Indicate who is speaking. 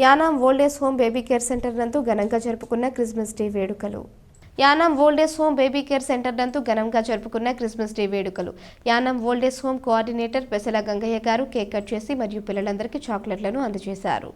Speaker 1: Yanam old age home baby care centre నందు ఘనంగా జరుపుకున్న క్రిస్మస్ డే వేడుకలు. Yanam old age home baby care centre నందు ఘనంగా జరుపుకున్న క్రిస్మస్ డే వేడుకలు. Yanam old age home coordinator Pesala Gangaiah గారు కేక్ కట్ చేసి మరియు పిల్లలందరికీ చాక్లెట్లను అందజేశారు.